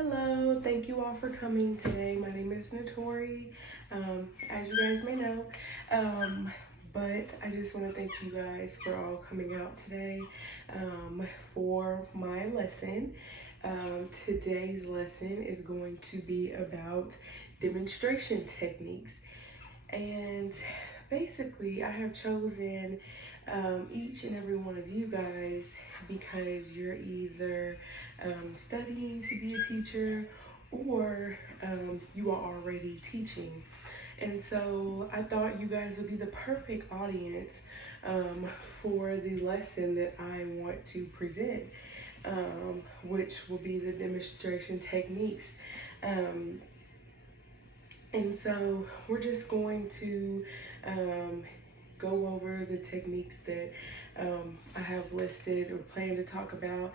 Hello, thank you all for coming today. My name is Natori, as you guys may know. But I just want to thank you guys for all coming out today for my lesson. Today's lesson is going to be about demonstration techniques. And basically, I have chosen each and every one of you guys because you're either studying to be a teacher or you are already teaching. And so I thought you guys would be the perfect audience for the lesson that I want to present, which will be the demonstration techniques. And so we're just going to go over the techniques that I have listed or plan to talk about.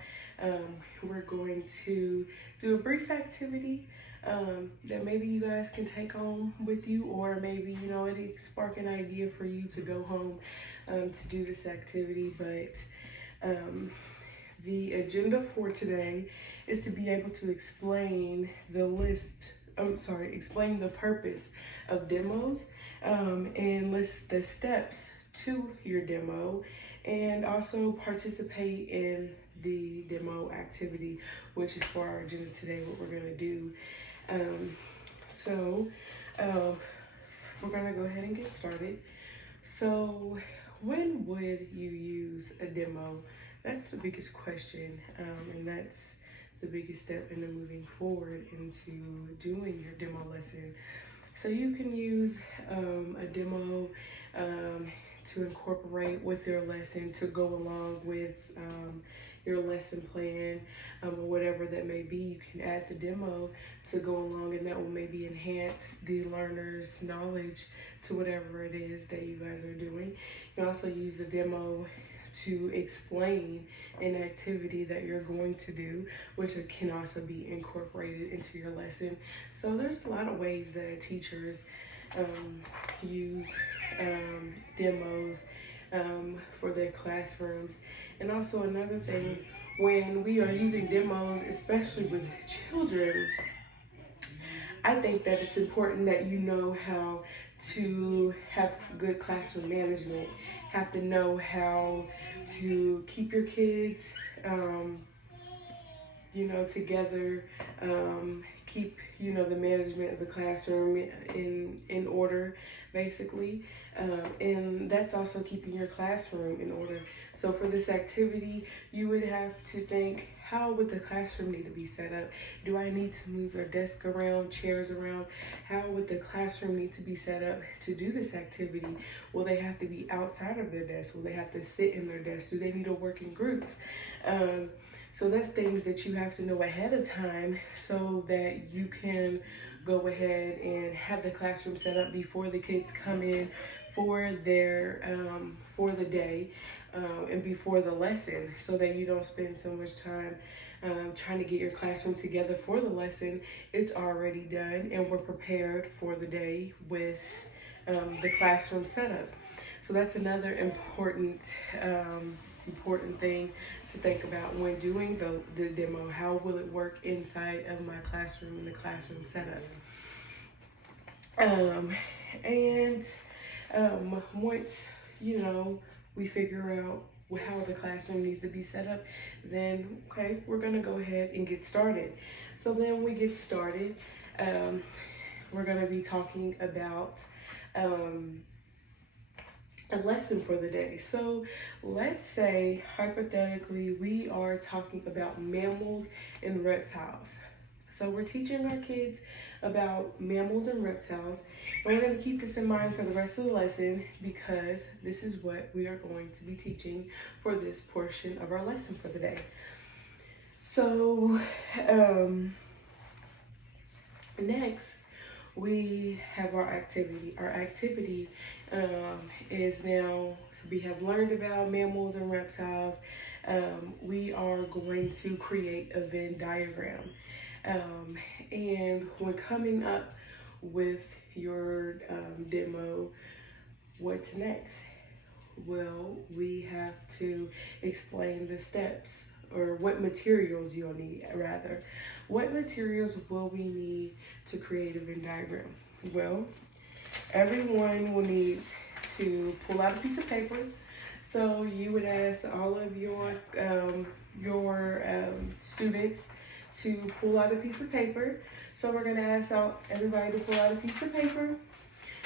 We're going to do a brief activity that maybe you guys can take home with you, or maybe, it spark an idea for you to go home to do this activity. But the agenda for today is to be able to explain explain the purpose of demos and list the steps to your demo, and also participate in the demo activity, which is for our agenda today, what we're going to do. We're going to go ahead and get started. So when would you use a demo? That's the biggest question, and that's the biggest step into moving forward into doing your demo lesson. So you can use a demo to incorporate with your lesson, to go along with your lesson plan, or whatever that may be. You can add the demo to go along, and that will maybe enhance the learner's knowledge to whatever it is that you guys are doing. You can also use the demo to explain an activity that you're going to do, which can also be incorporated into your lesson. So there's a lot of ways that teachers use demos for their classrooms. And also another thing, when we are using demos, especially with children, I think that it's important that you know how to have good classroom management, have to know how to keep your kids, together, keep, the management of the classroom in order, basically. And that's also keeping your classroom in order. So for this activity, you would have to think, how would the classroom need to be set up? Do I need to move their desk around, chairs around? How would the classroom need to be set up to do this activity? Will they have to be outside of their desk? Will they have to sit in their desk? Do they need to work in groups? So that's things that you have to know ahead of time so that you can go ahead and have the classroom set up before the kids come in for their for the day and before the lesson, so that you don't spend so much time trying to get your classroom together for the lesson. It's already done and we're prepared for the day with the classroom setup. So that's another important thing to think about when doing the demo. How will it work inside of my classroom and the classroom setup? Once we figure out how the classroom needs to be set up, then we're gonna go ahead and get started. So then we get started, we're gonna be talking about a lesson for the day. So let's say, hypothetically, we are talking about mammals and reptiles. So we're teaching our kids about mammals and reptiles, and we're going to keep this in mind for the rest of the lesson, because this is what we are going to be teaching for this portion of our lesson for the day. So next, we have our activity. Our activity is now, so we have learned about mammals and reptiles. We are going to create a Venn diagram. And when coming up with your demo, what's next? Well, we have to explain the steps or what materials you'll need rather. What materials will we need to create a Venn diagram? Well, everyone will need to pull out a piece of paper. So you would ask all of your students to pull out a piece of paper. So we're gonna ask everybody to pull out a piece of paper.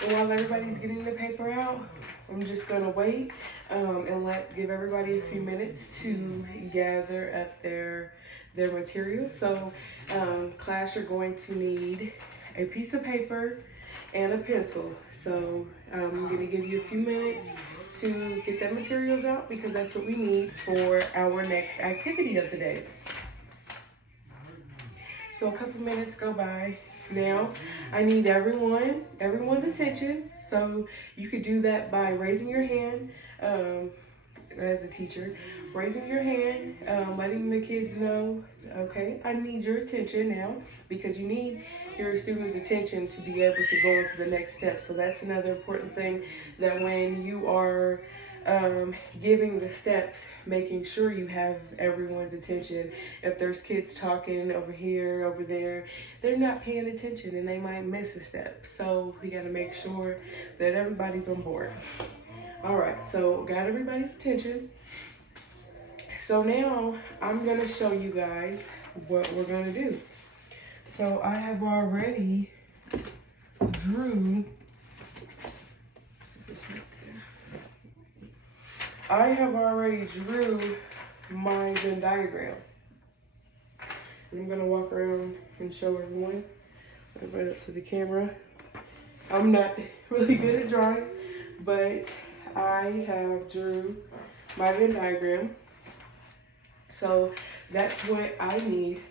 And while everybody's getting the paper out, I'm just gonna wait and give everybody a few minutes to gather up their materials. So class, you're going to need a piece of paper and a pencil. So I'm gonna give you a few minutes to get that materials out because that's what we need for our next activity of the day. So a couple minutes go by. Now, I need everyone's attention. So you could do that by raising your hand as the teacher, raising your hand, letting the kids know, okay, I need your attention now, because you need your students' attention to be able to go into the next step. So that's another important thing, that when you are giving the steps, making sure you have everyone's attention. If there's kids talking over here, over there, they're not paying attention and they might miss a step. So we got to make sure that everybody's on board. All right, so got everybody's attention. So now I'm gonna show you guys what we're gonna do. So I have already drew my Venn diagram. I'm gonna walk around and show everyone. Right up to the camera. I'm not really good at drawing, but I have drew my Venn diagram. So that's what I need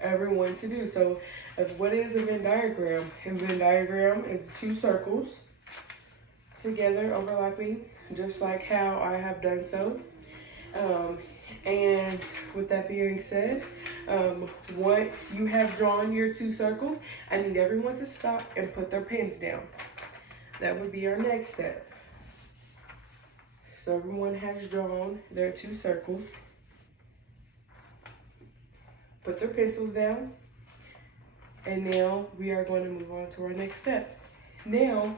everyone to do. So what is a Venn diagram? A Venn diagram is two circles together overlapping, just like how I have done so. And with that being said, once you have drawn your two circles, I need everyone to stop and put their pens down. That would be our next step. So everyone has drawn their two circles. Put their pencils down. And now we are going to move on to our next step. Now,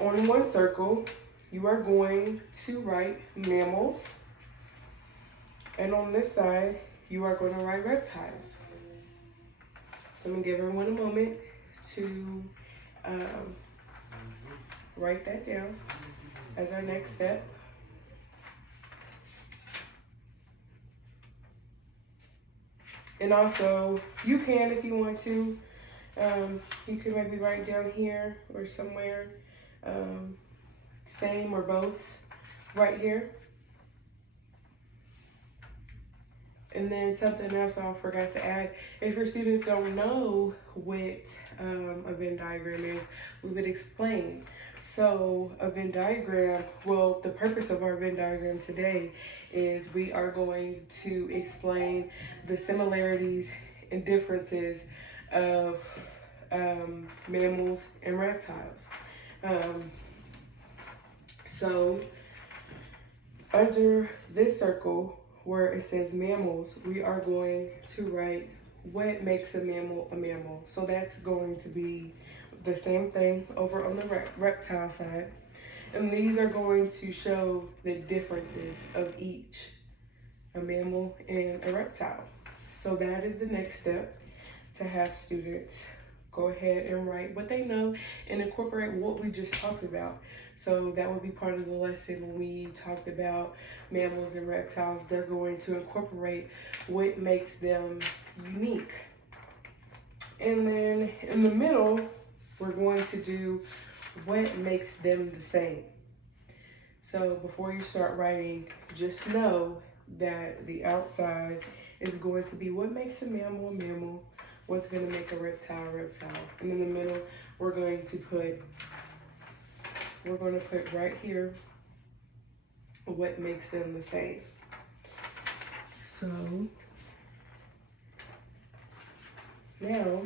on one circle, you are going to write mammals. And on this side, you are going to write reptiles. So I'm going to give everyone a moment to write that down as our next step. And also, you can, if you want to, you can maybe write down here or somewhere, same or both, right here. And then something else I forgot to add, if your students don't know what a Venn diagram is, we would explain. So a Venn diagram, well, the purpose of our Venn diagram today is we are going to explain the similarities and differences of mammals and reptiles. So under this circle, where it says mammals, we are going to write what makes a mammal a mammal. So that's going to be the same thing over on the reptile side. And these are going to show the differences of each, a mammal and a reptile. So that is the next step, to have students go ahead and write what they know and incorporate what we just talked about. So that would be part of the lesson when we talked about mammals and reptiles. They're going to incorporate what makes them unique. And then in the middle, we're going to do what makes them the same. So before you start writing, just know that the outside is going to be what makes a mammal a mammal, what's going to make a reptile a reptile. And in the middle, we're going to put right here what makes them the same. So now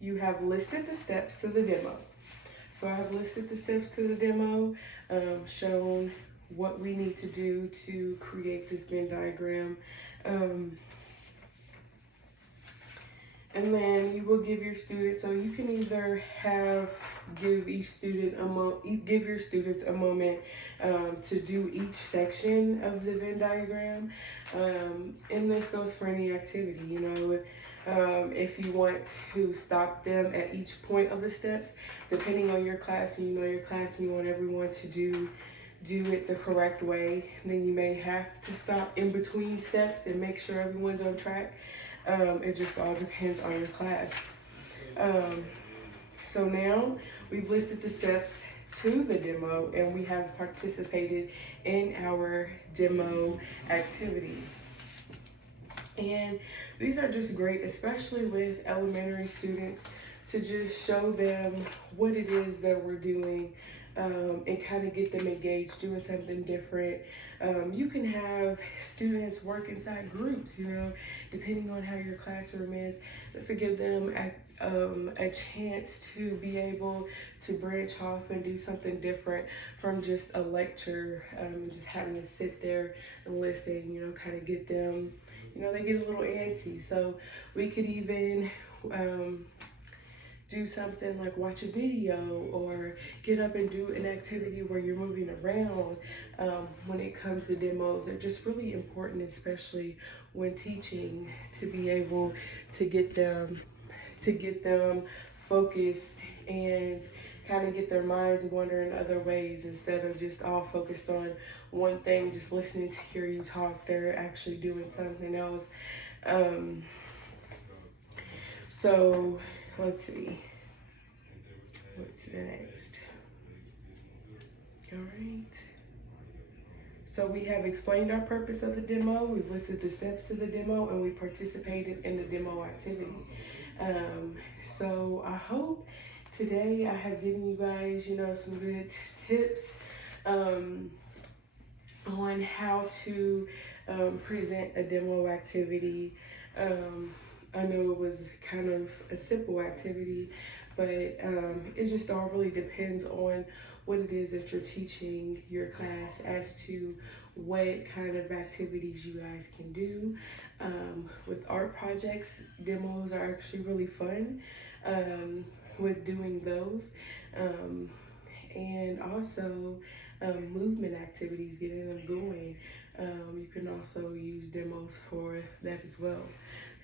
you have listed the steps to the demo. So I have listed the steps to the demo, shown what we need to do to create this Venn diagram. And then you will give your students, so you can either give your students a moment to do each section of the Venn diagram. And this goes for any activity, you know. If you want to stop them at each point of the steps, depending on your class, and you know your class and you want everyone to do it the correct way, then you may have to stop in between steps and make sure everyone's on track. It just all depends on your class. So now we've listed the steps to the demo and we have participated in our demo activity. And these are just great, especially with elementary students, to just show them what it is that we're doing, and kind of get them engaged, doing something different. You can have students work inside groups, you know, depending on how your classroom is, just to give them a chance to be able to branch off and do something different from just a lecture, just having to sit there and listen, you know, kind of get them, you know, they get a little antsy. So we could even do something like watch a video or get up and do an activity where you're moving around. When it comes to demos, they're just really important, especially when teaching, to be able to get them focused and kind of get their minds wandering other ways instead of just all focused on one thing, just listening to hear you talk. They're actually doing something else. So let's see, what's next? All right. So we have explained our purpose of the demo, we've listed the steps to the demo, and we participated in the demo activity. So I hope today I have given you guys, you know, some good tips on how to present a demo activity. I know it was kind of a simple activity, but it just all really depends on what it is that you're teaching your class as to what kind of activities you guys can do. With art projects, demos are actually really fun with doing those. And also movement activities, getting them going. You can also use demos for that as well.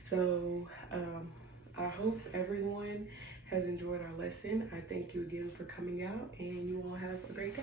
So I hope everyone has enjoyed our lesson. I thank you again for coming out, and you all have a great day.